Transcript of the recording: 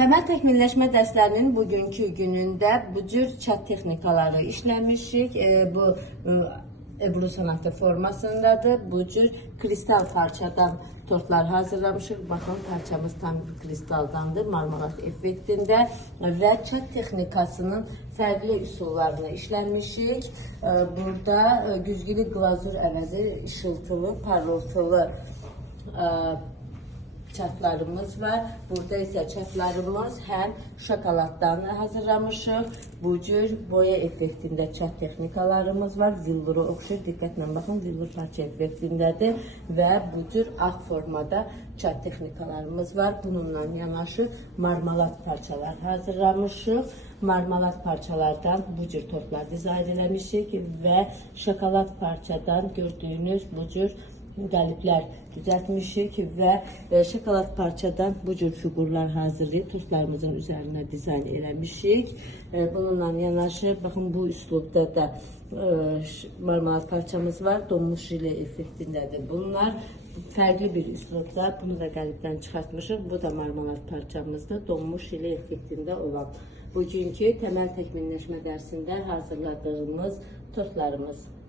Təməl təkmilləşmə dərslərinin bugünkü günündə bu cür çat texnikaları işləmişik. Bu Ebru sanatı formasındadır. Bu cür kristal parçadan tortlar hazırlamışıq. Baxın, parçamız tam kristaldandır, marmelat effektində və çat texnikasının fərqli üsullarını işləmişik. Burada güzgülü glazur əvəzi işıltılı, parıltılı çatlarımız var. Burada isə çatlarımız həm şokoladdan hazırlamışıq. Bu cür boya effektində çat texnikalarımız var. Villuru oxşur, diqqətlə baxın, villur parça effektindədir və bu cür ağ formada çat texnikalarımız var. Bununla yanaşı marmelat parçalar hazırlamışıq. Marmelat parçalardan bu cür tortlar dizayn eləmişik və şokolad parçadan gördüyünüz bu cür qəliblər düzəltmişik və şokolad parçadan bu cür figurlar hazırlayıb tortlarımızın üzərinə dizayn eləmişik. Bununla yanaşı, baxın, bu üslubda da marmelat parçamız var. Donmuş jile effektindədir bunlar. Fərqli bir üslubda bunu da qəlibdən çıxartmışıq. Bu da marmelat parçamızda donmuş jile effektində olan bugünkü təməl təkmilləşmə dərsində hazırladığımız tortlarımız.